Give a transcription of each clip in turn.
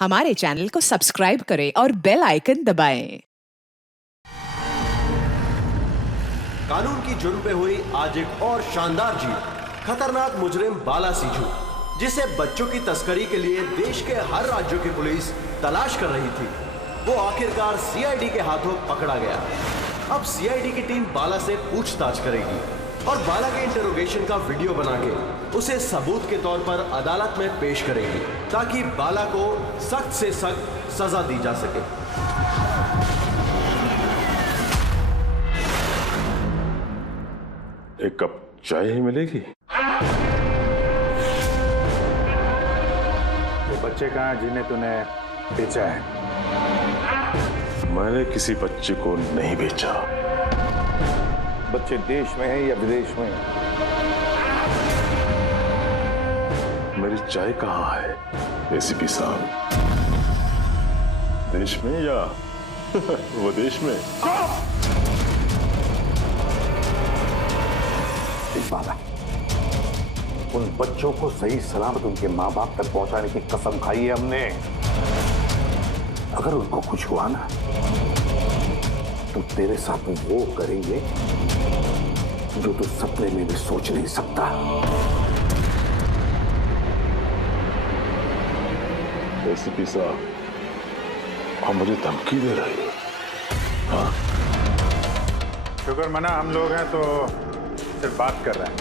हमारे चैनल को सब्सक्राइब करें और बेल आइकन दबाएं। कानून की जुर्म पे हुई आज एक और शानदार जीत। खतरनाक मुजरिम बाला सिंजू, जिसे बच्चों की तस्करी के लिए देश के हर राज्यों की पुलिस तलाश कर रही थी, वो आखिरकार सीआईडी के हाथों पकड़ा गया। अब सीआईडी की टीम बाला से पूछताछ करेगी और बाला के इंटरोगेशन का वीडियो बना के उसे सबूत के तौर पर अदालत में पेश करेगी, ताकि बाला को सख्त से सख्त सजा दी जा सके। एक कप चाय ही मिलेगी? वो बच्चे कहाँ जिन्हें तूने बेचा है? मैंने किसी बच्चे को नहीं बेचा। बच्चे देश में है या विदेश में? मेरी चाय कहाँ है एसीपी साहब? देश में या विदेश में? बाला, उन बच्चों को सही सलामत उनके माँ बाप तक पहुंचाने की कसम खाई है हमने। अगर उनको कुछ हुआ ना, तो तेरे साथ वो करेंगे जो तू सपने में भी सोच नहीं सकता। एसीपी साहब, आप मुझे धमकी दे रहे हो? हाँ? शुक्र मना हम लोग हैं तो सिर्फ बात कर रहे हैं।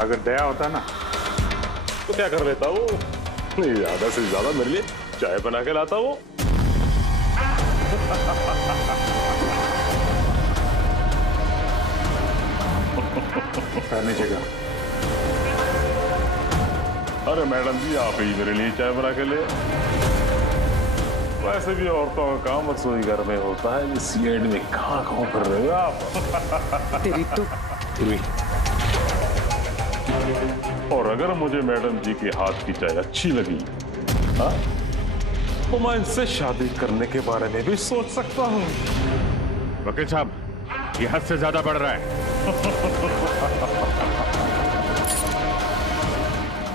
अगर दया होता ना तो क्या कर लेता वो? ज्यादा से ज्यादा मेरे लिए चाय बना के लाता वो। नीचे का। अरे मैडम जी, आप ही मेरे लिए चाय बना के ले। वैसे भी औरतों का काम रसोई घर में होता है, ये सीआईडी में कहाँ कर रहे हो आप? तेरी तो और अगर मुझे मैडम जी के हाथ की चाय अच्छी लगी, हाँ, तो मैं इनसे शादी करने के बारे में भी सोच सकता हूँ। वकील साहब, ये हद से ज्यादा बढ़ रहा है।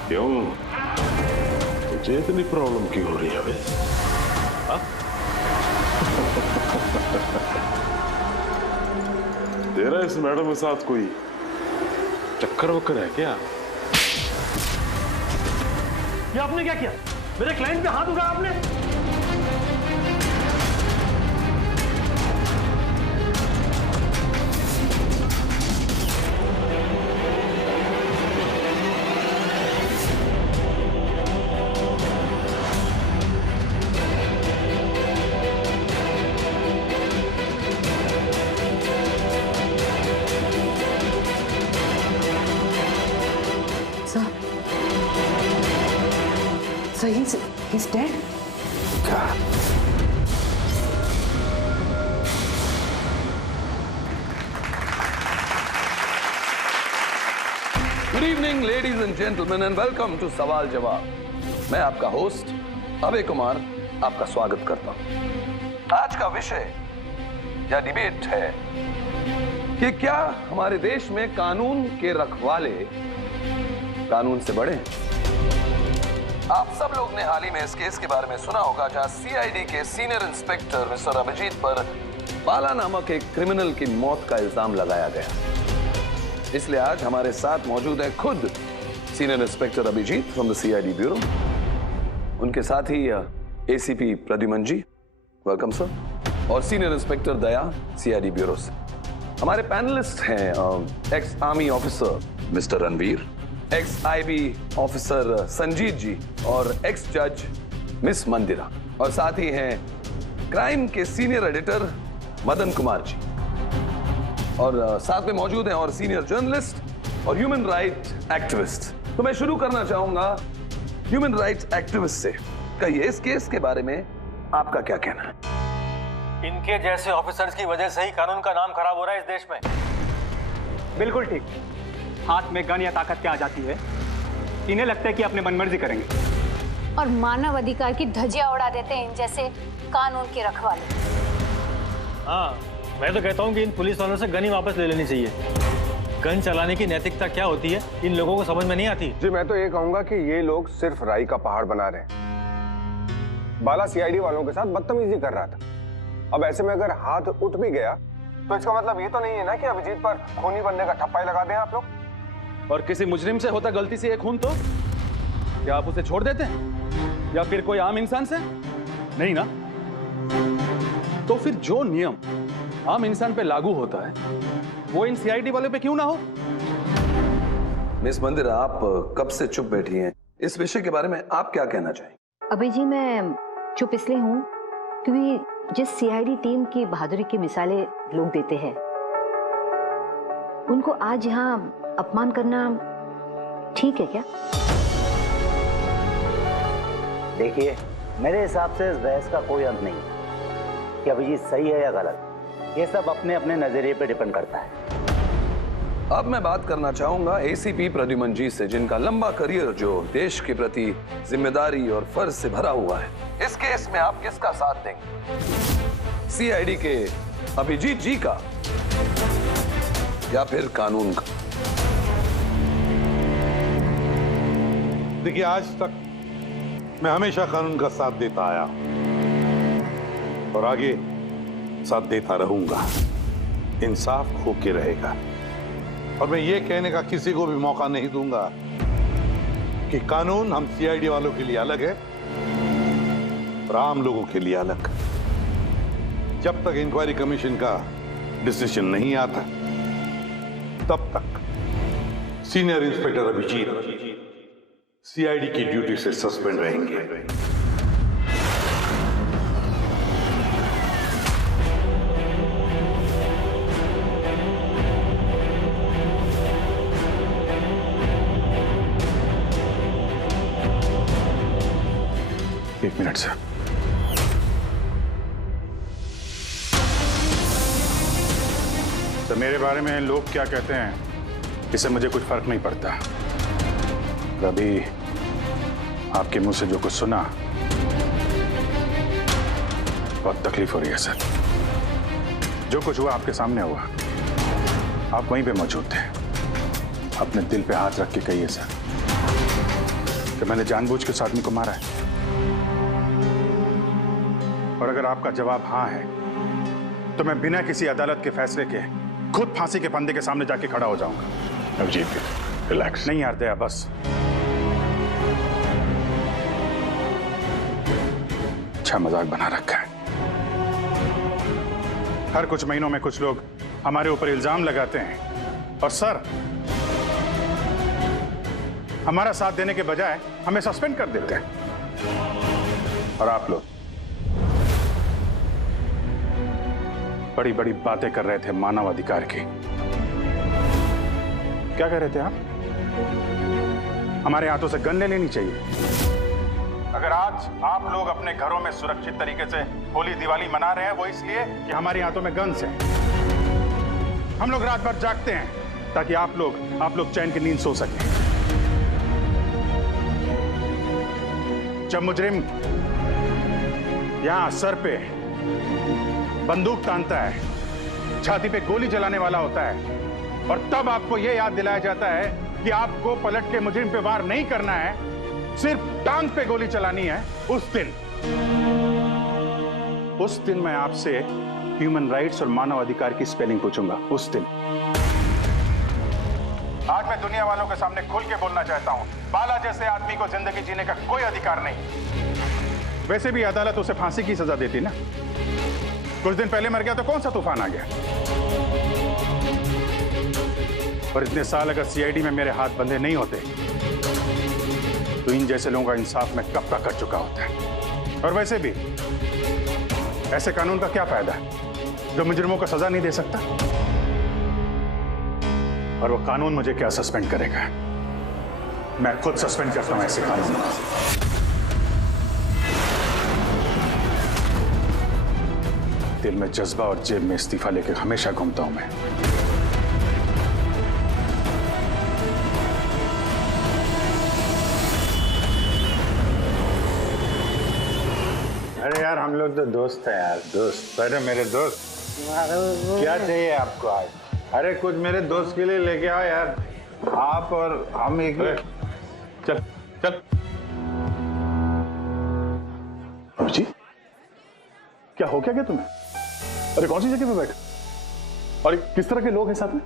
क्यों? तुझे इतनी प्रॉब्लम क्यों हो रही है बे? हाँ? तेरा इस मैडम के साथ कोई चक्कर वक्कर है क्या? ये आपने क्या किया? मेरे क्लाइंट पे हाथ उठाया आपने? So he's dead? Good evening ladies and gentleman and welcome to सवाल जवाब। मैं आपका होस्ट अभय कुमार आपका स्वागत करता हूं। आज का विषय या डिबेट है कि क्या हमारे देश में कानून के रखवाले कानून से बड़े हैं? आप सब लोग ने हाल ही में इस केस के बारे में सुना होगा, जहां सीआईडी के सीनियर इंस्पेक्टर मिस्टर अभिजीत पर बाला नामक एक क्रिमिनल की मौत का इल्जाम लगाया गया। इसलिए आज हमारे साथ मौजूद है खुद senior inspector Abhijeet from the CID bureau, उनके साथ ही ACP Pradyuman ji, welcome sir, और senior inspector Daya CID bureau से। हमारे पैनलिस्ट हैं ex army officer mister Ranveer, ex IB officer Sanjeet ji और एक्स जज मिस मंदिरा, और साथ ही हैं क्राइम के सीनियर एडिटर मदन कुमार जी, और साथ में मौजूद हैं और सीनियर जर्नलिस्ट और ह्यूमन राइट एक्टिविस्ट। तो मैं शुरू करना चाहूंगा ह्यूमन राइट्स एक्टिविस्ट से। कहिए, इस केस के बारे में आपका क्या कहना है? इनके जैसे ऑफिसर्स की वजह से ही कानून का नाम खराब हो रहा है इस देश में। बिल्कुल ठीक। हाथ में गन या ताकत क्या आ जाती है, इन्हें लगता है कि अपने मनमर्जी करेंगे और मानव अधिकार की धज्जियां उड़ा देते हैं इन जैसे कानून के रखवाले। हाँ, मैं तो कहता हूँ कि इन पुलिस वालों से गन ही वापस ले लेनी चाहिए। गन चलाने की नैतिकता क्या होती है इन लोगों को समझ में नहीं आती। जी मैं तो ये कहूंगा कि ये लोग सिर्फ राई का पहाड़ बना रहे हैं। बाला सीआईडी वालों के साथ बदतमीजी कर रहा था। अब ऐसे में अगर हाथ उठ भी गया तो इसका मतलब ये तो नहीं है ना कि अभिजीत पर खूनी बनने का ठप्पा ही लगा दें आप लोग। और किसी मुजरिम से होता गलती से एक खून तो क्या आप उसे छोड़ देते हैं या फिर कोई आम इंसान से? नहीं ना। तो फिर जो नियम आम इंसान पे लागू होता है वो इन सीआईडी वाले पे क्यों ना हो? मिस मंदिर, आप कब से चुप बैठी हैं? इस विषय के बारे में आप क्या कहना चाहेंगे? अभी जी मैं चुप इसलिए हूं क्योंकि जिस सीआईडी टीम की बहादुरी की मिसालें लोग देते हैं उनको आज यहाँ अपमान करना ठीक है क्या? देखिए, मेरे हिसाब से इस बहस का कोई अंत नहीं कि अभिजीत सही है या गलत। ये सब अपने अपने नजरिए पे डिपेंड करता है। अब मैं बात करना चाहूंगा एसीपी प्रद्युमन जी से, जिनका लंबा करियर जो देश के प्रति जिम्मेदारी और फर्ज से भरा हुआ है। इस केस में आप किसका साथ देंगे? सीआईडी के अभिजीत जी का या फिर कानून का? देखिए, आज तक मैं हमेशा कानून का साथ देता आया और आगे साथ देता रहूंगा। इंसाफ होके रहेगा और मैं ये कहने का किसी को भी मौका नहीं दूंगा कि कानून हम सीआईडी वालों के लिए अलग है और आम लोगों के लिए अलग। जब तक इंक्वायरी कमीशन का डिसीजन नहीं आता तब तक सीनियर इंस्पेक्टर अभिजीत सीआईडी की ड्यूटी से सस्पेंड रहेंगे। एक मिनट सर। तो मेरे बारे में लोग क्या कहते हैं इससे मुझे कुछ फर्क नहीं पड़ता। अभी आपके मुंह से जो कुछ सुना बहुत तकलीफ हो रही है सर। जो कुछ हुआ आपके सामने हुआ, आप वहीं पे मौजूद थे। अपने दिल पे हाथ रख के कहिए सर कि मैंने जानबूझ के उस आदमी को मारा है। और अगर आपका जवाब हाँ है तो मैं बिना किसी अदालत के फैसले के खुद फांसी के फंदे के सामने जाके खड़ा हो जाऊंगा। अभिजीत, रिलैक्स। नहीं यार दया, बस। अच्छा मजाक बना रखा है। हर कुछ महीनों में कुछ लोग हमारे ऊपर इल्जाम लगाते हैं और सर हमारा साथ देने के बजाय हमें सस्पेंड कर देते हैं। और आप लोग बड़ी बड़ी बातें कर रहे थे मानव अधिकार की। क्या कह रहे थे आप? हमारे हाथों से गन ले लेनी चाहिए। अगर आज आप लोग अपने घरों में सुरक्षित तरीके से होली दिवाली मना रहे हैं वो इसलिए कि हमारे हाथों में गन्स हैं। हम लोग रात भर जागते हैं ताकि आप लोग चैन की नींद सो सकें। जब मुजरिम यहां सर पे बंदूक तानता है, छाती पे गोली चलाने वाला होता है और तब आपको यह याद दिलाया जाता है कि आपको पलट के मुजरिम पे वार नहीं करना है, सिर्फ टांग पे गोली चलानी है, उस दिन मैं आपसे ह्यूमन राइट्स और मानव अधिकार की स्पेलिंग पूछूंगा। उस दिन। आज मैं दुनिया वालों के सामने खुल के बोलना चाहता हूं, बाला जैसे आदमी को जिंदगी जीने का कोई अधिकार नहीं। वैसे भी अदालत उसे फांसी की सजा देती ना। कुछ दिन पहले मर गया तो कौन सा तूफान आ गया? और इतने साल अगर सीआईडी में मेरे हाथ बंधे नहीं होते तो इन जैसे लोगों का इंसाफ मैं कब का कर चुका होता है। और वैसे भी ऐसे कानून का क्या फायदा है जो मुजरिमों को सजा नहीं दे सकता? और वो कानून मुझे क्या सस्पेंड करेगा? मैं खुद सस्पेंड करता हूं ऐसे कानून। दिल में जज्बा और जेब में इस्तीफा लेकर हमेशा घूमता हूं मैं। अरे यार हम लोग तो दोस्त हैं यार, दोस्त। अरे मेरे दोस्त, क्या चाहिए आपको आज? अरे कुछ मेरे दोस्त के लिए लेके आओ यार। आप और हम एक। चल चल। अभिजीत, क्या हो क्या तुम्हें? अरे कौन सी जगह पे बैठे? और किस तरह के लोग हैं साथ में?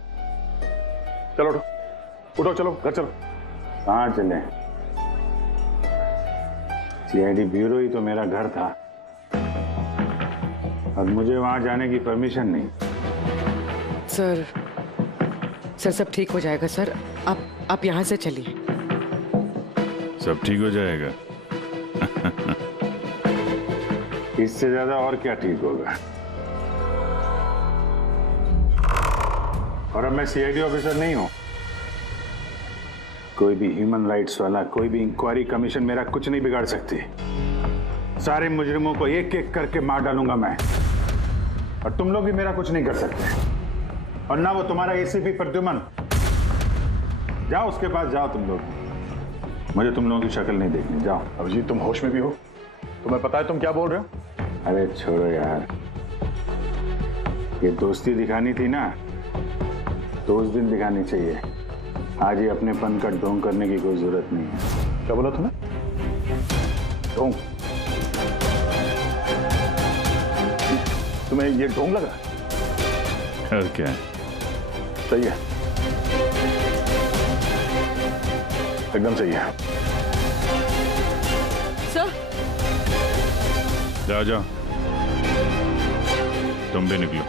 चलो उठो, उठो, चलो घर चलो। कहाँ चले? सीआईडी ब्यूरो ही तो मेरा घर था और मुझे वहां जाने की परमिशन नहीं। सर सब ठीक हो जाएगा सर, आप यहाँ से चलिए। सब ठीक हो जाएगा। इससे ज्यादा और क्या ठीक होगा? और अब मैं सीआईडी ऑफिसर नहीं हूं। कोई भी ह्यूमन राइट्स वाला, कोई भी इंक्वायरी कमीशन मेरा कुछ नहीं बिगाड़ सकती। सारे मुजरिमों को एक एक करके मार डालूंगा मैं, और तुम लोग भी मेरा कुछ नहीं कर सकते। और ना वो तुम्हारा एसीपी प्रद्युमन। जाओ उसके पास जाओ तुम लोग, मुझे तुम लोगों की शक्ल नहीं देखनी। जाओ। अभिजीत, तुम होश में भी हो? तुम्हें पता है तुम क्या बोल रहे हो? अरे छोड़ो यार, ये दोस्ती दिखानी थी ना तो उस दिन दिखानी चाहिए। आज ये अपनेपन का ढोंग करने की कोई जरूरत नहीं है। क्या बोला तुमने? ढोंग? तुम्हें ये ढोंग लगा? और क्या? सही है, एकदम सही है। सर जाओ जाओ, तुम भी निकलो।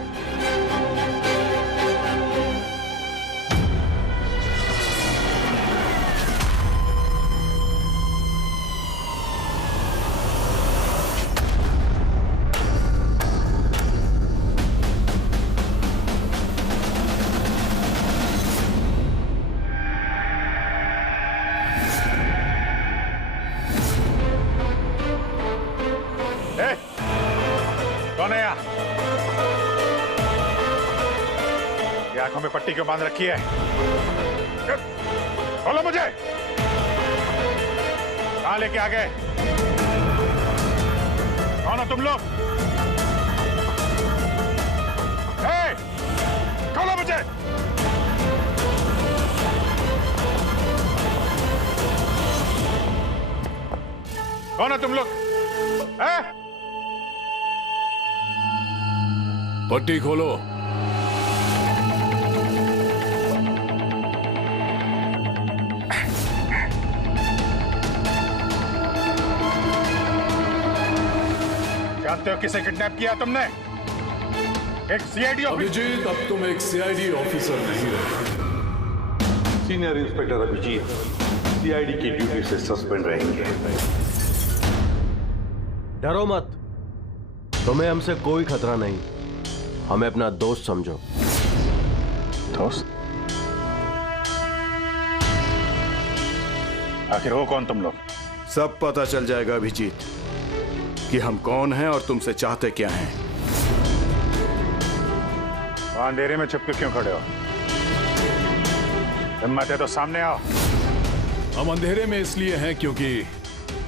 कौन है यहाँ? ये आंखों में पट्टी क्यों बांध रखी है? बोलो मुझे, कहाँ लेके आ गए? कौन हो तुम लोग? खोलो मुझे। कौन हो तुम लोग? पट्टी खोलो। जानते हो किसे किडनैप किया तुमने? एक सीआईडी ऑफिसर। अभिजीत, अब तुम एक सीआईडी ऑफिसर नहीं रहे। सीनियर इंस्पेक्टर अभिजीत सीआईडी की ड्यूटी से सस्पेंड रहेंगे। डरो मत, तुम्हें हमसे कोई खतरा नहीं। हमें अपना दोस्त समझो। दोस्त? आखिर हो कौन तुम लोग? सब पता चल जाएगा अभिजीत कि हम कौन हैं और तुमसे चाहते क्या हैं। वहां अंधेरे में छुप के क्यों खड़े हो? हिम्मत है तो सामने आओ। हम अंधेरे में इसलिए हैं क्योंकि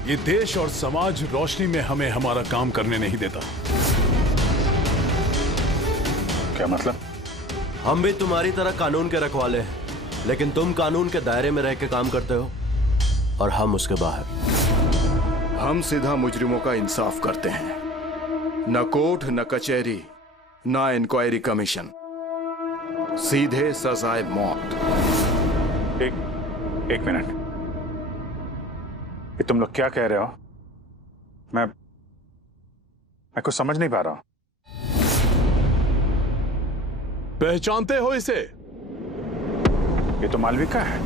ये देश और समाज रोशनी में हमें हमारा काम करने नहीं देता। क्या मतलब? हम भी तुम्हारी तरह कानून के रखवाले हैं, लेकिन तुम कानून के दायरे में रह के काम करते हो और हम उसके बाहर। हम सीधा मुजरिमों का इंसाफ करते हैं, न कोर्ट न कचहरी न इंक्वायरी कमीशन, सीधे सजाए मौत। एक मिनट, ये तुम लोग क्या कह रहे हो? मैं कुछ समझ नहीं पा रहा हूं। पहचानते हो इसे? ये तो मालविका है,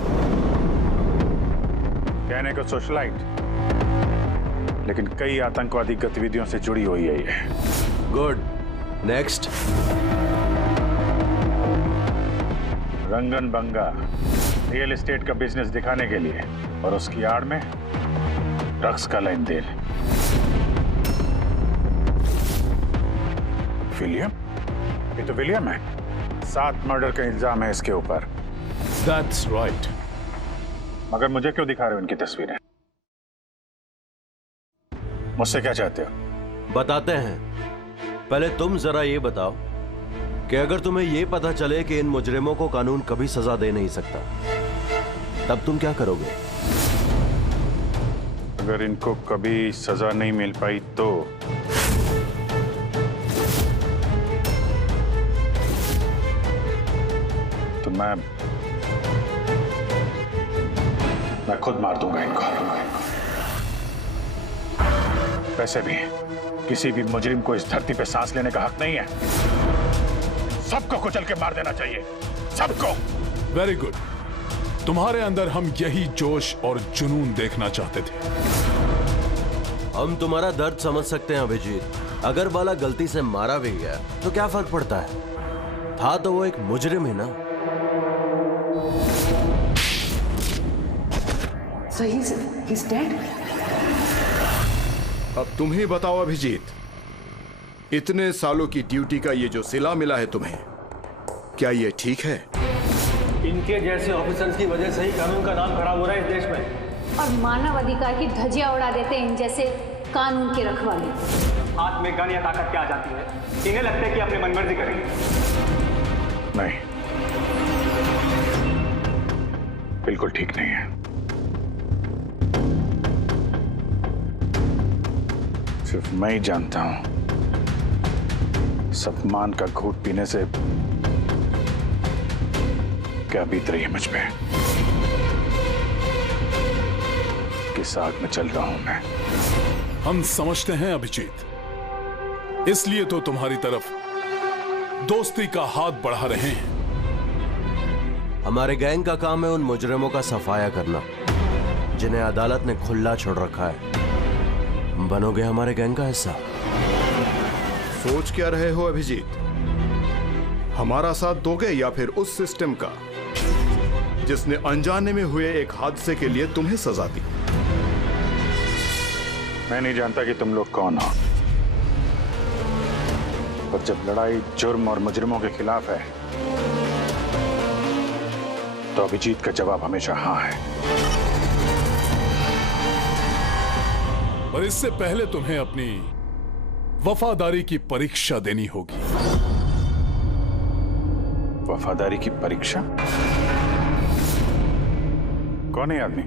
कहने को सोशलाइट, लेकिन कई आतंकवादी गतिविधियों से जुड़ी हुई है ये। Good, next. Rangan Banga real estate का बिजनेस दिखाने के लिए और उसकी आड़ में ड्रग्स का लेन देन। विलियम? ये तो विलियम है। 7 मर्डर का इल्जाम है इसके ऊपर। That's right. मगर मुझे क्यों दिखा रहे हो इनकी तस्वीरें? मुझसे क्या चाहते हो? बताते हैं। पहले तुम जरा ये बताओ कि अगर तुम्हें ये पता चले कि इन मुजरिमों को कानून कभी सजा दे नहीं सकता, तब तुम क्या करोगे? अगर इनको कभी सजा नहीं मिल पाई तो मैं खुद मार दूंगा इनको। वैसे भी किसी भी मुजरिम को इस धरती पे सांस लेने का हक नहीं है। सबको कुचल के मार देना चाहिए, सबको। Very good. तुम्हारे अंदर हम यही जोश और जुनून देखना चाहते थे। हम तुम्हारा दर्द समझ सकते हैं अभिजीत। अगर बाला गलती से मारा भी गया तो क्या फर्क पड़ता है, था तो वो एक मुजरिम ही ना। So he's dead? अब तुम ही बताओ अभिजीत, इतने सालों की ड्यूटी का ये जो सिला मिला है तुम्हें, क्या ये ठीक है? इनके जैसे ऑफिसर्स की वजह से ही कानून का नाम खराब हो रहा है इस देश में। और मानव अधिकार की धज्जियां उड़ा देते हैं इन जैसे कानून के रखवाले। हाथ में गन या ताकत क्या आ जाती है, इन्हें लगता है कि अपनी मनमर्जी करेंगे। नहीं, बिल्कुल ठीक नहीं है। सिर्फ मैं ही जानता हूं सम्मान का घूंट पीने से क्या बीत रही है मुझ पे। किस आग में चल रहा हूं मैं। हम समझते हैं अभिजीत, इसलिए तो तुम्हारी तरफ दोस्ती का हाथ बढ़ा रहे हैं। हमारे गैंग का काम है उन मुजरिमों का सफाया करना जिन्हें अदालत ने खुला छोड़ रखा है। बनोगे हमारे गैंग का हिस्सा? सोच क्या रहे हो अभिजीत? हमारा साथ दोगे या फिर उस सिस्टम का जिसने अनजाने में हुए एक हादसे के लिए तुम्हें सजा दी? मैं नहीं जानता कि तुम लोग कौन हो, पर जब लड़ाई जुर्म और मुजरिमों के खिलाफ है तो अभिजीत का जवाब हमेशा हाँ है। और इससे पहले तुम्हें अपनी वफादारी की परीक्षा देनी होगी। वफादारी की परीक्षा? कौन है आदमी?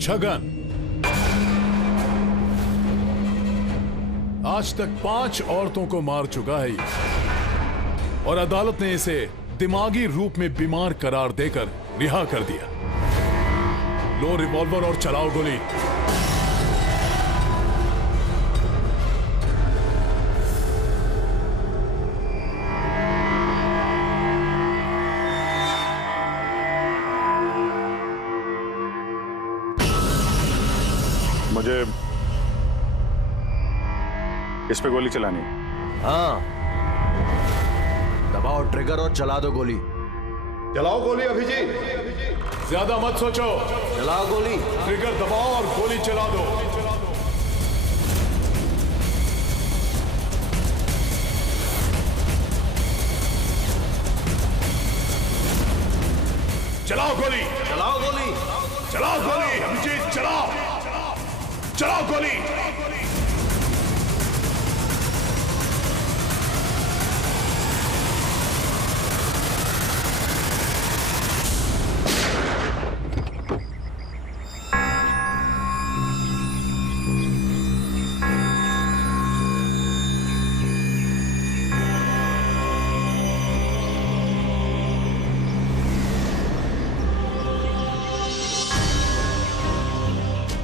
छगन। आज तक 5 औरतों को मार चुका है ये, और अदालत ने इसे दिमागी रूप में बीमार करार देकर रिहा कर दिया। लो रिवॉल्वर और चलाओ गोली। मुझे इस पे गोली चलानी है। हाँ, दबाओ ट्रिगर और चला दो गोली। चलाओ गोली अभिजीत। ज्यादा मत सोचो, चलाओ गोली। ट्रिगर दबाओ और गोली चला दो। चलाओ गोली। चलाओ गोली। चलाओ गोली अभिजीत, चलाओ। चलाओ गोली।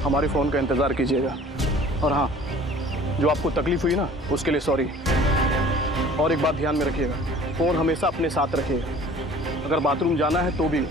हमारे फोन का इंतजार कीजिएगा। और हाँ, जो आपको तकलीफ हुई ना उसके लिए सॉरी। और एक बात ध्यान में रखिएगा, फोन हमेशा अपने साथ रखिएगा। अगर बाथरूम जाना है तो भी।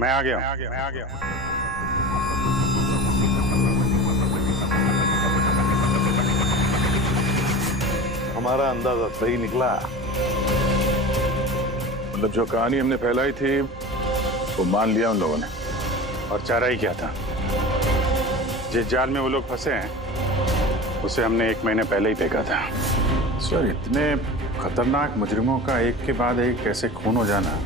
मैं आ गया। हमारा अंदाजा सही निकला। मतलब जो कहानी हमने फैलाई थी वो मान लिया उन लोगों ने, और चारा ही क्या था। जिस जाल में वो लोग फंसे हैं उसे हमने 1 महीने पहले ही फेंका था। सर, इतने खतरनाक मुजरिमों का एक के बाद एक कैसे खून हो जाना,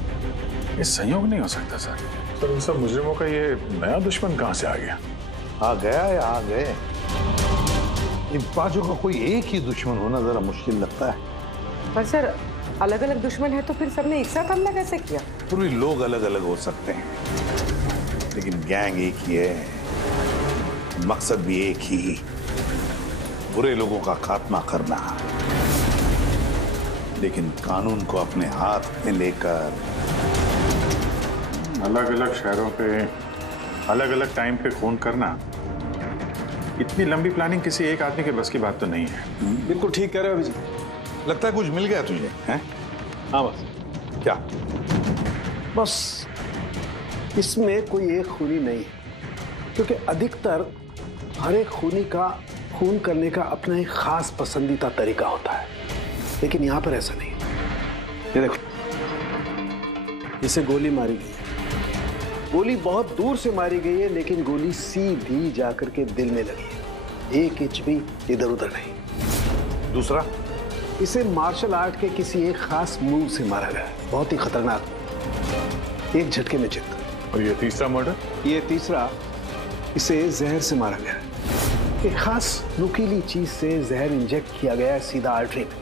ये संयोग नहीं हो सकता सर। सर, इन सब मुजरिमों का ये नया दुश्मन कहाँ से आ गया? आ गया या आ गए, इन पांचों का कोई एक ही दुश्मन होना जरा मुश्किल लगता है। पर सर, अलग अलग दुश्मन है तो फिर सबने एक साथ हमला कैसे किया? पूरे लोग अलग अलग हो सकते हैं, लेकिन गैंग एक ही है, मकसद भी एक ही, बुरे लोगों का खात्मा करना। लेकिन कानून को अपने हाथ में लेकर अलग अलग शहरों पे अलग अलग टाइम पे खून करना, इतनी लंबी प्लानिंग किसी एक आदमी के बस की बात तो नहीं है। बिल्कुल ठीक कह रहे हो अभिजीत। लगता है कुछ मिल गया तुझे, हैं? हाँ बस। क्या? बस इसमें कोई एक खूनी नहीं है, क्योंकि अधिकतर हर एक खूनी का खून करने का अपना एक खास पसंदीदा तरीका होता है, लेकिन यहां पर ऐसा नहीं। ये देखो, इसे गोली मारी गई है। गोली बहुत दूर से मारी गई है, लेकिन गोली सीधी जाकर के दिल में लगी है, 1 इंच भी इधर उधर नहीं। दूसरा, इसे मार्शल आर्ट के किसी एक खास मूव से मारा गया है, बहुत ही खतरनाक, एक झटके में चित। और ये तीसरा मर्डर? ये तीसरा, इसे जहर से मारा गया है। एक खास नुकीली चीज से जहर इंजेक्ट किया गया है सीधा आर्टरी में,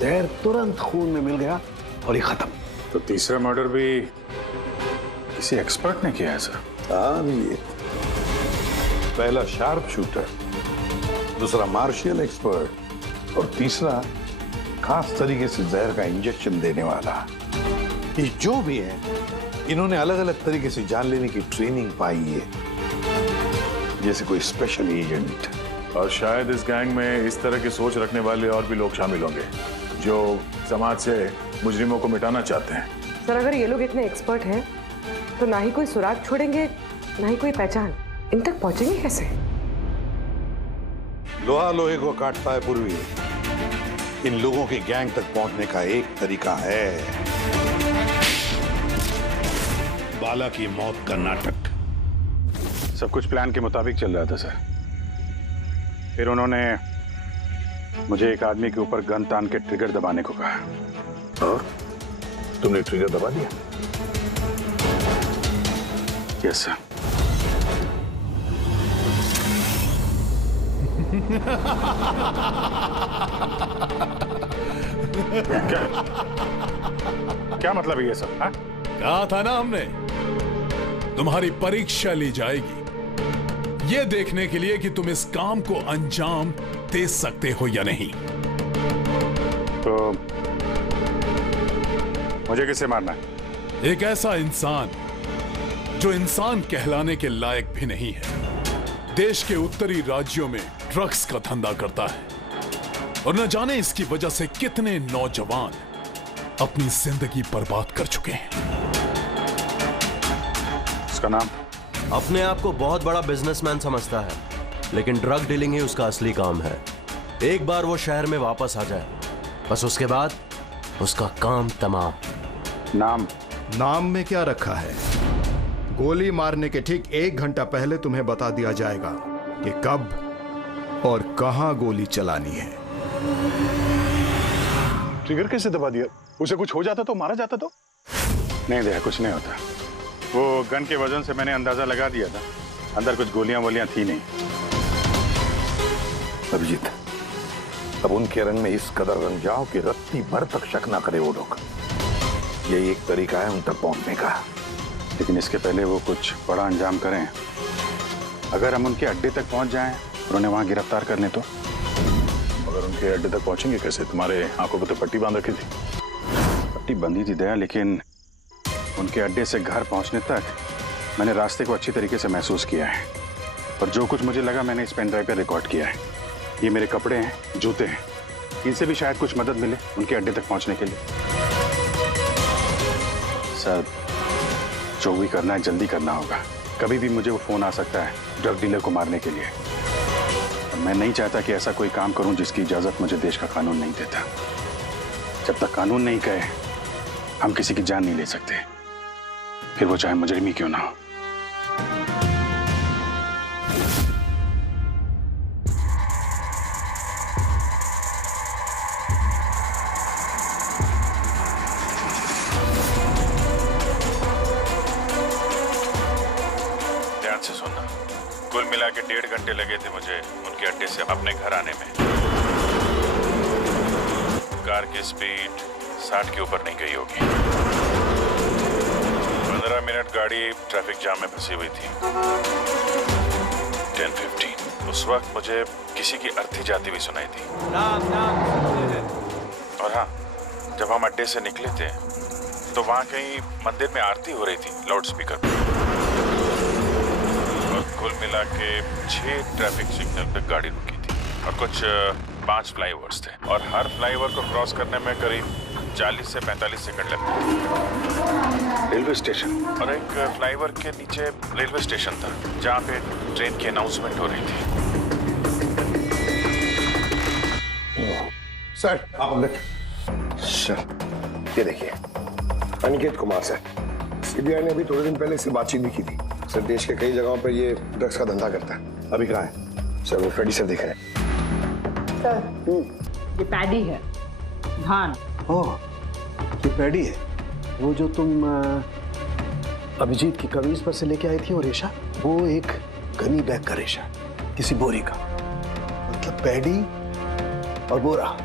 जहर तुरंत खून में मिल गया और ये खत्म। तो तीसरा मर्डर भी किसी एक्सपर्ट ने किया है सर? हाँ जी, पहला शार्प शूटर, दूसरा मार्शियल एक्सपर्ट, और तीसरा खास तरीके से जहर का इंजेक्शन देने वाला। ये जो भी है, इन्होंने अलग अलग तरीके से जान लेने की ट्रेनिंग पाई है, जैसे कोई स्पेशल एजेंट। और शायद इस गैंग में इस तरह की सोच रखने वाले और भी लोग शामिल होंगे जो समाज से मुजरिमों को मिटाना चाहते हैं। सर, अगर ये लोग इतने एक्सपर्ट हैं तो ना ही कोई सुराग छोड़ेंगे, ना ही कोई पहचान। इन तक पहुंचेंगे कैसे? लोहा लोहे को काटता है पूर्वी। इन लोगों के गैंग तक पहुंचने का एक तरीका है, बाला की मौत का नाटक। सब कुछ प्लान के मुताबिक चल रहा था सर। फिर उन्होंने मुझे एक आदमी के ऊपर गन तान के ट्रिगर दबाने को कहा। और तुमने ट्रिगर दबा दिया? Yes sir. क्या मतलब है ये सब? हाँ? कहा था ना हमने, तुम्हारी परीक्षा ली जाएगी ये देखने के लिए कि तुम इस काम को अंजाम दे सकते हो या नहीं। तो मुझे किसे मारना है? एक ऐसा इंसान जो इंसान कहलाने के लायक भी नहीं है, देश के उत्तरी राज्यों में ड्रग्स का धंधा करता है, और न जाने इसकी वजह से कितने नौजवान अपनी जिंदगी बर्बाद कर चुके हैं। उसका नाम? अपने आप को बहुत बड़ा बिजनेसमैन समझता है, लेकिन ड्रग डीलिंग ही उसका असली काम है। एक बार वो शहर में वापस आ जाए, बस उसके बाद उसका काम तमाम। नाम? नाम में क्या रखा है? गोली मारने के ठीक 1 घंटा पहले तुम्हें बता दिया जाएगा कि कब और कहां गोली चलानी है। ट्रिगर कैसे दबा दिया? उसे कुछ हो जाता तो, मारा जाता तो? नहीं दया, कुछ नहीं होता। वो गन के वजन से मैंने अंदाजा लगा दिया था, अंदर कुछ गोलियां वोलियां थी नहीं। अभिजीत, अब उनके रंग में इस कदर रंग जाओ कि रत्ती भर तक शक ना करे वो लोग। यही एक तरीका है उन तक पहुंचने का। लेकिन इसके पहले वो कुछ बड़ा अंजाम करें। अगर हम उनके अड्डे तक पहुंच जाएं और उन्हें वहां गिरफ्तार कर लें तो? अगर उनके अड्डे तक पहुंचेंगे कैसे? तुम्हारे आंखों पर तो पट्टी बांध रखी थी। पट्टी बंधी थी दया, लेकिन उनके अड्डे से घर पहुंचने तक मैंने रास्ते को अच्छी तरीके से महसूस किया है, और जो कुछ मुझे लगा मैंने इस पेन ड्राइव पर रिकॉर्ड किया है। ये मेरे कपड़े हैं, जूते हैं, इनसे भी शायद कुछ मदद मिले उनके अड्डे तक पहुंचने के लिए। सर, जो भी करना है जल्दी करना होगा। कभी भी मुझे वो फोन आ सकता है ड्रग डीलर को मारने के लिए। मैं नहीं चाहता कि ऐसा कोई काम करूं जिसकी इजाजत मुझे देश का कानून नहीं देता। जब तक कानून नहीं कहे हम किसी की जान नहीं ले सकते, फिर वो चाहे मुजरिम ही क्यों ना हो। ध्यान से सुनना, कुल मिला के 1.5 घंटे लगे थे मुझे उनके अड्डे से अपने घर आने में। कार की स्पीड 60 के ऊपर नहीं गई होगी। 15 मिनट गाड़ी ट्रैफिक जाम में फंसी हुई थी। 10:15 उस वक्त मुझे किसी की अर्थी जाती हुई सुनाई थी। और हाँ, जब हम अड्डे से निकले थे तो वहाँ कहीं मंदिर में आरती हो रही थी लाउड स्पीकर पर। और कुल मिला के 6 ट्रैफिक सिग्नल पे गाड़ी रुकी थी और कुछ 5 फ्लाईओवर्स थे और हर फ्लाईओवर को क्रॉस करने में करीब 40 से 45 सेकंड लगते थे। रेलवे स्टेशन और एक फ्लाईओवर के नीचे रेलवे स्टेशन था जहाँ पे ट्रेन की अनाउंसमेंट हो रही थी। सर आप अंदर। सर ये देखिए, अनिकेत कुमार सर, सीबीआई ने अभी थोड़े दिन पहले इससे बातचीत भी की थी। सर देश के कई जगहों पर ये ड्रग्स का धंधा करता है। अभी कहाँ है? सर वो फ्रेडी सर दिख रहे हैं। सर ये पैडी है, धान। ओह ये पैडी है, वो जो तुम अभिजीत की कमीज पर से लेके आई थी वो रेशा, वो एक घनी बैग का रेशा, किसी बोरी का। मतलब पैडी और बोरा,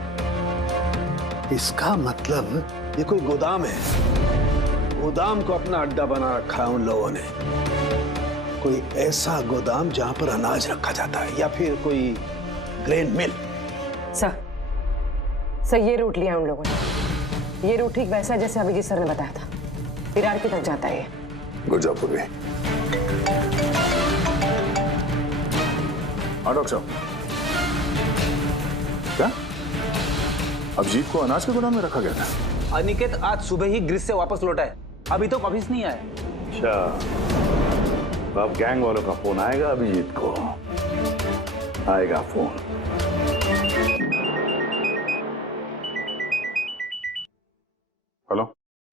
इसका मतलब ये कोई गोदाम है। गोदाम को अपना अड्डा बना रखा है उन लोगों ने। कोई ऐसा गोदाम जहां पर अनाज रखा जाता है या फिर कोई ग्रेन मिल। सर ये रूट लिया उन लोगों ने। ये रूट ठीक वैसा है जैसे अभिजीत सर ने बताया था, विरार की तरफ जाता है ये। गुरजापुर में। हाँ डॉक्टर साहब, क्या अभिजीत को अनाज के गोदाम में रखा गया था? अनिकेत आज सुबह ही ग्रीस से वापस लौटा है, अभी तो वापस नहीं आया। अच्छा, तो अब गैंग वालों का फोन आएगा अभिजीत को, आएगा फोन। हेलो,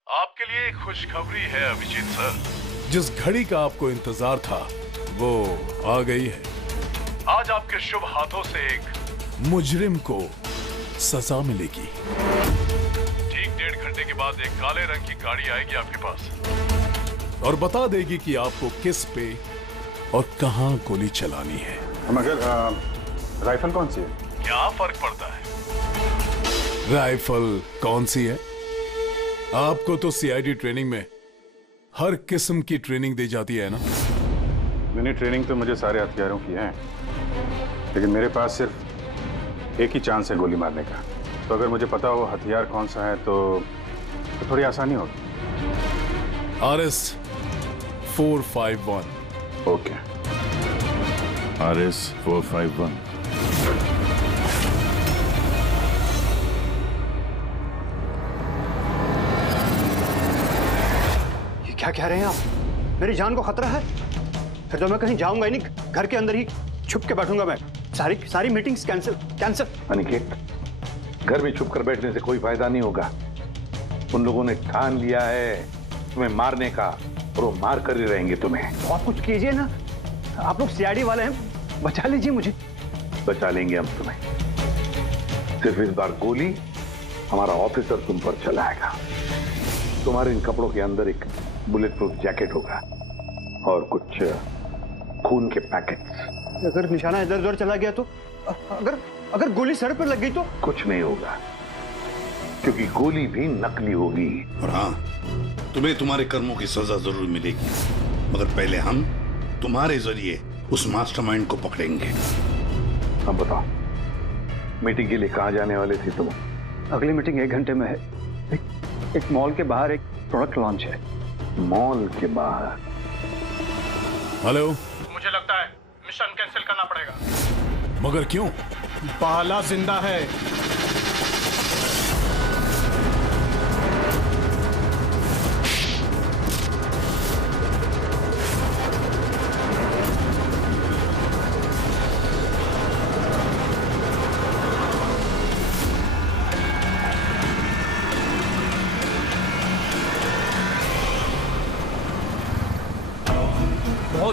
आपके लिए एक खुशखबरी है अभिजीत सर। जिस घड़ी का आपको इंतजार था वो आ गई है। आज आपके शुभ हाथों से एक मुजरिम को सजा मिलेगी। ठीक 1.5 घंटे के बाद एक काले रंग की गाड़ी आएगी आपके पास और बता देगी कि आपको किस पे और कहां गोली चलानी है। मगर राइफल कौन सी है? क्या फर्क पड़ता है राइफल कौन सी है? आपको तो सीआईडी ट्रेनिंग में हर किस्म की ट्रेनिंग दी जाती है ना? मैंने ट्रेनिंग तो मुझे सारे हथियारों की है, लेकिन मेरे पास सिर्फ एक ही चांस है गोली मारने का। तो अगर मुझे पता हो हथियार कौन सा है तो थोड़ी आसानी होगी। RS 451। Okay, RS 451। क्या कह रहे हैं आप? मेरी जान को खतरा है? फिर तो मैं कहीं जाऊंगा ही नहीं, घर के अंदर ही छुप के बैठूंगा मैं। सारी मीटिंग्स कैंसिल। अनिकेत, घर में छुप कर बैठने से कोई फायदा नहीं होगा। उन लोगों ने ठान लिया है तुम्हें मारने का और वो मार कर ही रहेंगे तुम्हें। तो आप कुछ कीजिए ना, आप लोग सीआईडी वाले हैं, बचा लीजिए मुझे। बचा लेंगे हम तुम्हें, सिर्फ इस बार गोली हमारा ऑफिसर तुम पर चलाएगा। तुम्हारे इन कपड़ों के अंदर एक बुलेट प्रूफ जैकेट होगा और कुछ खून के पैकेट्स। अगर निशाना इधर उधर चला गया तो? अगर गोली सर पर लग गई तो? कुछ नहीं होगा, क्योंकि गोली भी नकली होगी। और हाँ, तुम्हें तुम्हारे कर्मों की सजा जरूर मिलेगी, मगर पहले हम तुम्हारे जरिए उस मास्टरमाइंड को पकड़ेंगे। अब बताओ, मीटिंग के लिए कहाँ जाने वाले थे तुम? अगली मीटिंग 1 घंटे में है। एक मॉल के बाहर एक प्रोडक्ट लॉन्च है। मॉल के बाहर? हेलो, मुझे लगता है मिशन कैंसिल करना पड़ेगा। मगर क्यों? बाला जिंदा है।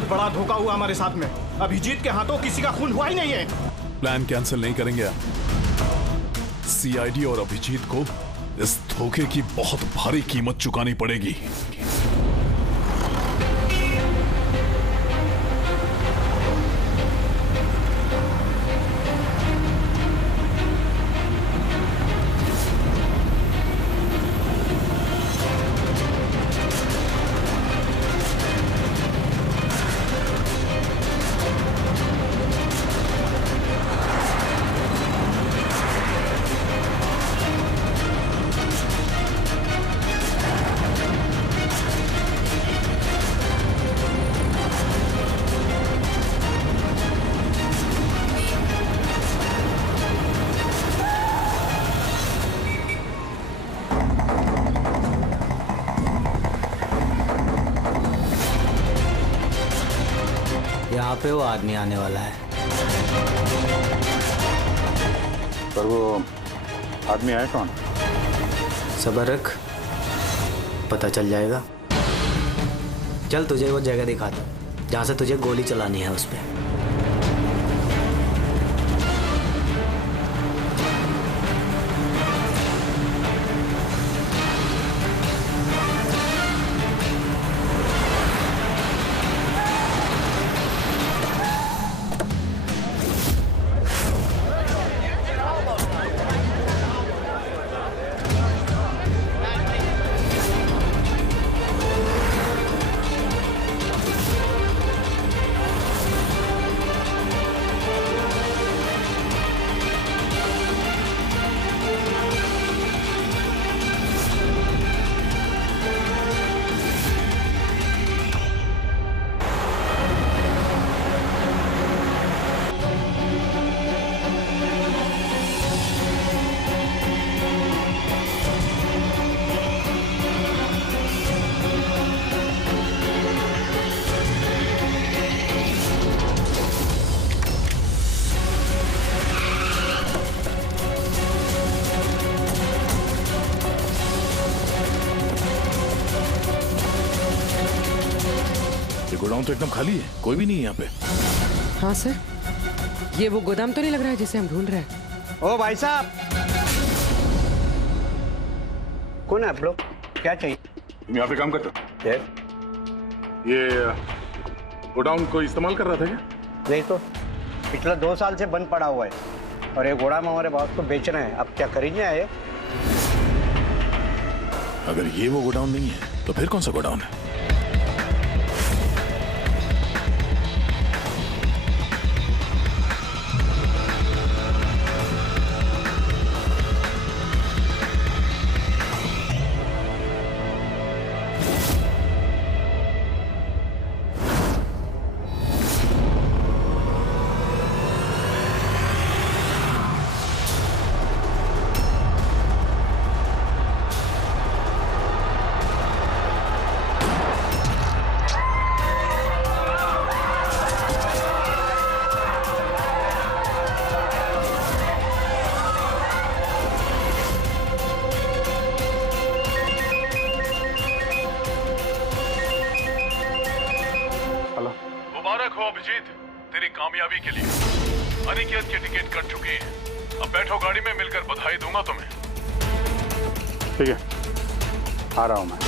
बहुत बड़ा धोखा हुआ हमारे साथ में। अभिजीत के हाथों किसी का खून हुआ ही नहीं है। प्लान कैंसिल नहीं करेंगे आप। सीआईडी और अभिजीत को इस धोखे की बहुत भारी कीमत चुकानी पड़ेगी। यहाँ पे वो आदमी आने वाला है। पर वो आदमी आया कौन? सब्र रख, पता चल जाएगा। चल तुझे वो जगह दिखाता हूँ जहाँ से तुझे गोली चलानी है उस पर। गोदाम तो एकदम खाली है, कोई भी नहीं है यहाँ पे। हाँ सर, ये वो गोदाम तो नहीं लग रहा है जिसे हम ढूंढ रहे हैं। ओ भाई साहब, कौन है आप लोग? क्या चाहिए? तुम यहाँ पे काम करते हो? ये गोडाउन को इस्तेमाल कर रहा था क्या? नहीं तो पिछले 2 साल से बंद पड़ा हुआ है और ये गोदाम हमारे बॉस को बेचना है। अब क्या करेंगे आए? अगर ये वो गोडाउन नहीं है तो फिर कौन सा गोडाउन है? मुबारक हो अभिजीत, तेरी कामयाबी के लिए। अनिकेत की टिकट कट चुकी है। अब बैठो गाड़ी में, मिलकर बधाई दूंगा तुम्हें। ठीक है, आ रहा हूं मैं।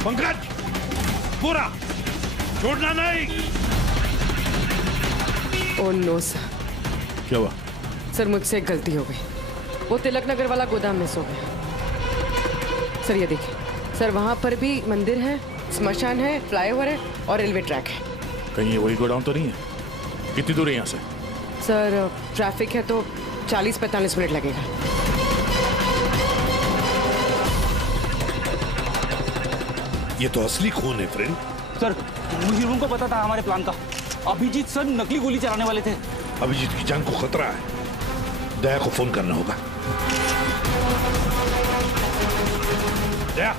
पंकज, पूरा छोड़ना नहीं। Oh no sir. क्या हुआ? सर मुझसे एक गलती हो गई। वो तिलक नगर वाला गोदाम मिस हो गया। सर ये देखिए सर, वहाँ पर भी मंदिर है, स्मशान है, फ्लाईओवर है और रेलवे ट्रैक है। कहीं ये वही गोडाउन तो नहीं है? कितनी दूर है यहाँ से? सर ट्रैफिक है तो 40-45 मिनट लगेगा। ये तो असली खून है फ्रेंड। सर मुजरिमों को पता था हमारे प्लान का। अभिजीत सर नकली गोली चलाने वाले थे। अभिजीत की जान को खतरा है। दया को फोन करना होगा। दया,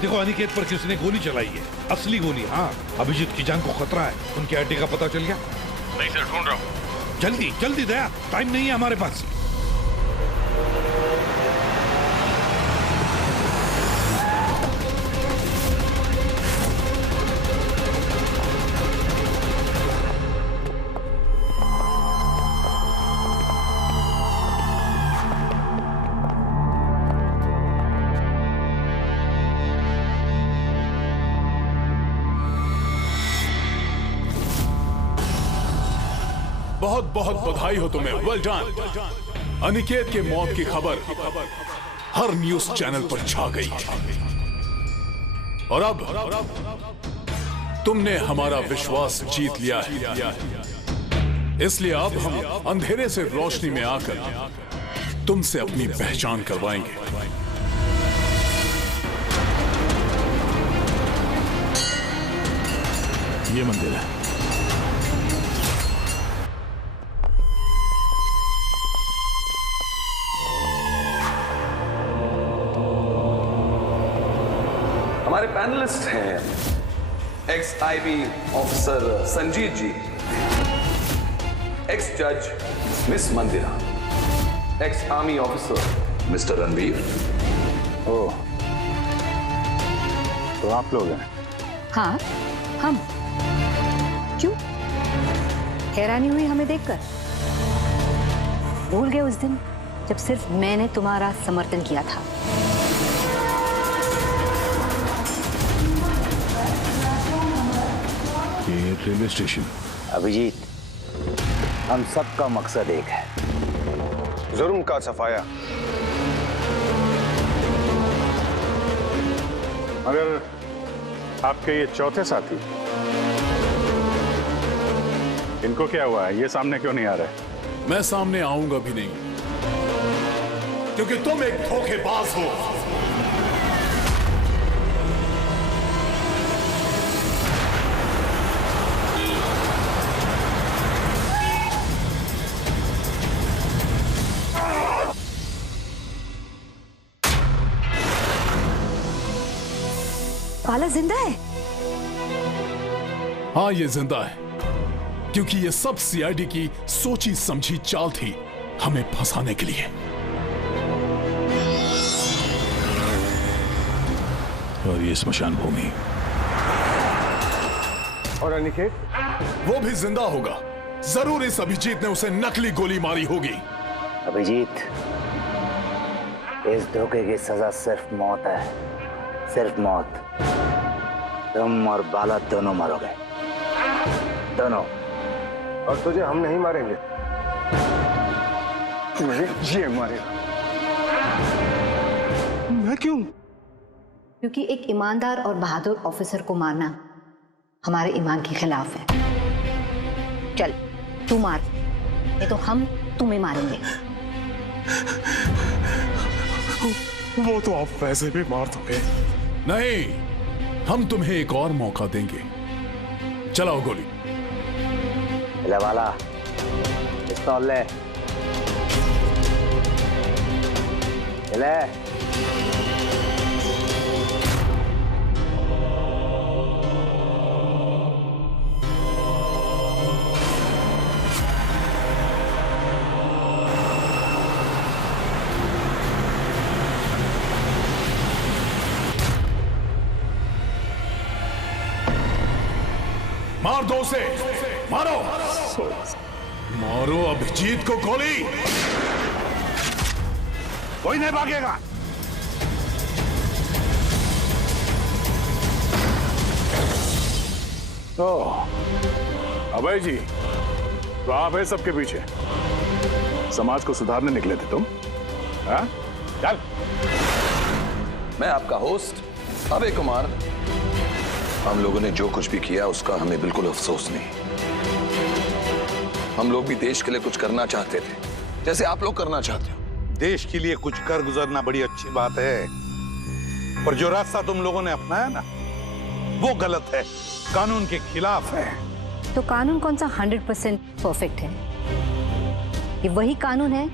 देखो अनिकेत पर किसने गोली चलाई है, असली गोली। हाँ, अभिजीत की जान को खतरा है। उनके अड्डे का पता चल गया? नहीं सर, ढूंढ रहा हूँ। जल्दी जल्दी दया, टाइम नहीं है हमारे पास। बहुत बहुत बधाई हो तुम्हें, वेल डन। अनिकेत के मौत की खबर हर न्यूज चैनल पर छा गई और अब तुमने हमारा विश्वास जीत लिया है। इसलिए अब हम अंधेरे से रोशनी में आकर तुमसे अपनी पहचान करवाएंगे। ये मंदिर है। हमारे पैनलिस्ट हैं ex IB officer Sanjeet ji, ex जज miss Mandira, ex army officer mister Ranveer. Oh, तो आप लोग हैं? हाँ, हम। क्यों? हैरानी हुई हमें देखकर? भूल गए उस दिन जब सिर्फ मैंने तुम्हारा समर्थन किया था? ये रेलवे स्टेशन। अभिजीत, हम सबका मकसद एक है, जुर्म का सफाया। मगर आपके ये चौथे साथी, इनको क्या हुआ है? ये सामने क्यों नहीं आ रहे? मैं सामने आऊंगा भी नहीं, क्योंकि तुम एक धोखेबाज हो। बाला जिंदा है? हाँ, ये जिंदा है, क्योंकि ये सब सीआईडी की सोची समझी चाल थी हमें फंसाने के लिए। और ये स्मशान भूमि। और अनिकेत? वो भी जिंदा होगा। जरूर इस अभिजीत ने उसे नकली गोली मारी होगी। अभिजीत, इस धोखे की सजा सिर्फ मौत है, सिर्फ मौत। तुम और बाला दोनों मरोगे, दोनों। और तुझे हम नहीं मारेंगे, ये मारेगा। मैं क्यों? क्योंकि एक ईमानदार और बहादुर ऑफिसर को मारना हमारे ईमान के खिलाफ है। चल, तू मार, नहीं तो हम तुम्हें मारेंगे। वो तो आप वैसे भी मार दोगे। नहीं, हम तुम्हें एक और मौका देंगे। चलाओ गोली। ले वाला, पिस्तौल ले। ले। मार दो उसे, मारो, मारो अभिजीत को गोली। कोई नहीं भागेगा। अभय जी, तो आप है सबके पीछे, समाज को सुधारने निकले थे तुम? हाँ? चल। मैं आपका होस्ट अभय कुमार। हम लोगों ने जो कुछ भी किया उसका हमें बिल्कुल अफसोस नहीं। हम लोग भी देश के लिए कुछ करना चाहते थे, जैसे आप लोग करना चाहते हो। देश के लिए कुछ कर गुजरना बड़ी अच्छी बात है, पर जो रास्ता तुम लोगों ने अपनाया ना, वो गलत है, कानून के खिलाफ है। तो कानून कौन सा 100% परफेक्ट है? ये वही कानून है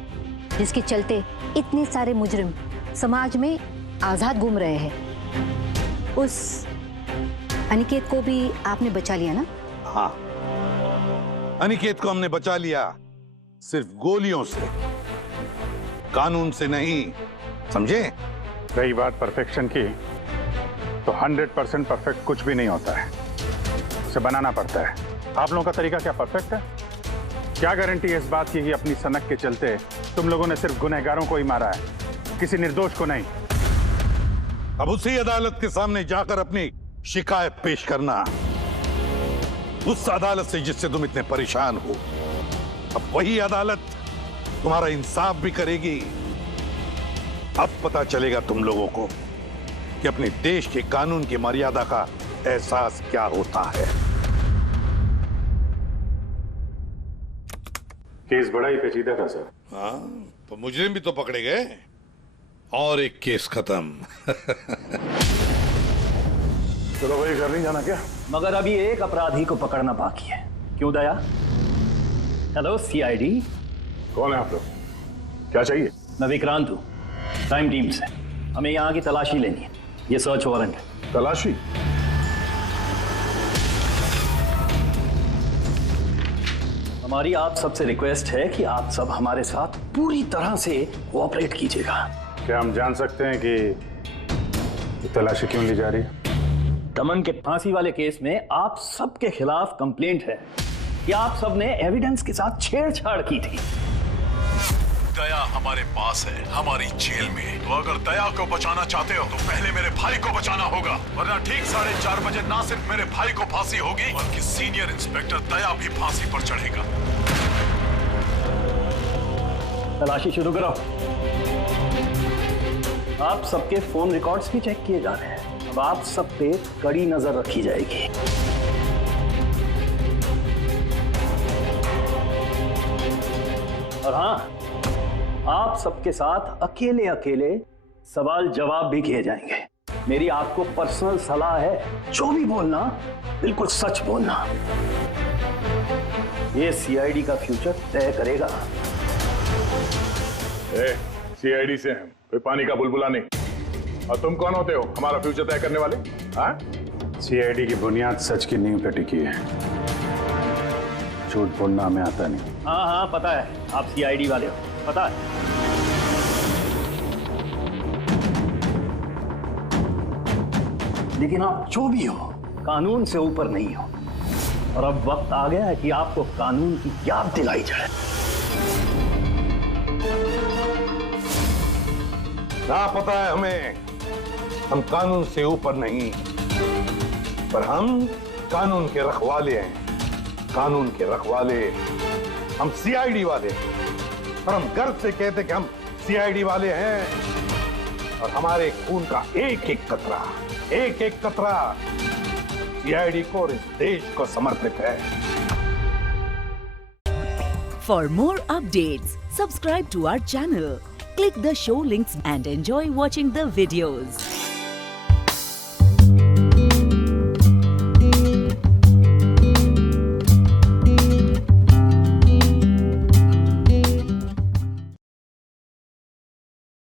जिसके चलते इतने सारे मुजरिम समाज में आजाद घूम रहे हैं। उस अनिकेत को भी आपने बचा लिया ना? हाँ, अनिकेत को हमने बचा लिया, सिर्फ गोलियों से, कानून से नहीं, समझे? रही बात परफेक्शन की, तो 100% परफेक्ट कुछ भी नहीं होता है, उसे बनाना पड़ता है। आप लोगों का तरीका क्या परफेक्ट है? क्या गारंटी है इस बात की कि अपनी सनक के चलते तुम लोगों ने सिर्फ गुनहगारों को ही मारा है, किसी निर्दोष को नहीं? अब उसी अदालत के सामने जाकर अपनी शिकायत पेश करना, उस अदालत से जिससे तुम इतने परेशान हो। अब वही अदालत तुम्हारा इंसाफ भी करेगी। अब पता चलेगा तुम लोगों को कि अपने देश के कानून की मर्यादा का एहसास क्या होता है। केस बड़ा ही पेचीदा था सर। हाँ, तो मुजरिम भी तो पकड़े गए और एक केस खत्म। चलो भाई, घर नहीं जाना क्या? मगर अभी एक अपराधी को पकड़ना बाकी है। क्यों दया? Hello CID. कौन है आप लोग? क्या चाहिए? मैं विक्रांत हूँ, क्राइम टीम से। हमें यहाँ की तलाशी लेनी है। ये सर्च वारंट है। तलाशी? हमारी आप सबसे रिक्वेस्ट है कि आप सब हमारे साथ पूरी तरह से कोऑपरेट कीजिएगा। क्या हम जान सकते हैं कि तलाशी क्यों ली जा रही है? दमन के फांसी वाले केस में आप सबके खिलाफ कंप्लेंट है कि आप सब ने एविडेंस के साथ छेड़छाड़ की थी। दया हमारे पास है, हमारी जेल में। तो अगर दया को बचाना चाहते हो तो पहले मेरे भाई को बचाना होगा, वरना ठीक 4:30 बजे ना सिर्फ मेरे भाई को फांसी होगी बल्कि सीनियर इंस्पेक्टर दया भी फांसी पर चढ़ेगा। तलाशी शुरू करो। आप सबके फोन रिकॉर्ड्स भी चेक किए जा रहे हैं। अब आप सब पे कड़ी नजर रखी जाएगी। और हाँ, आप सबके साथ अकेले अकेले सवाल जवाब भी किए जाएंगे। मेरी आपको पर्सनल सलाह है, जो भी बोलना बिल्कुल सच बोलना। ये सीआईडी का फ्यूचर तय करेगा। सीआईडी से हैं, कोई पानी का बुलबुला नहीं। और तुम कौन होते हो हमारा फ्यूचर तय करने वाले? सीआईडी की बुनियाद सच की नींव पे टिकी है, झूठ बोलना हमें आता नहीं। हाँ हाँ पता है, आप सीआईडी वाले हो, पता है। लेकिन आप जो भी हो, कानून से ऊपर नहीं हो। और अब वक्त आ गया है कि आपको कानून की याद दिलाई जाए। ना पता है हमें, हम कानून से ऊपर नहीं, पर हम कानून के रखवाले हैं। कानून के रखवाले हम सीआईडी वाले, और हम गर्व से कहते कि हम सीआईडी वाले हैं। और हमारे खून का एक एक कतरा सीआईडी को और इस देश को समर्पित है। For more updates, subscribe to our channel, click the show links and enjoy watching the videos.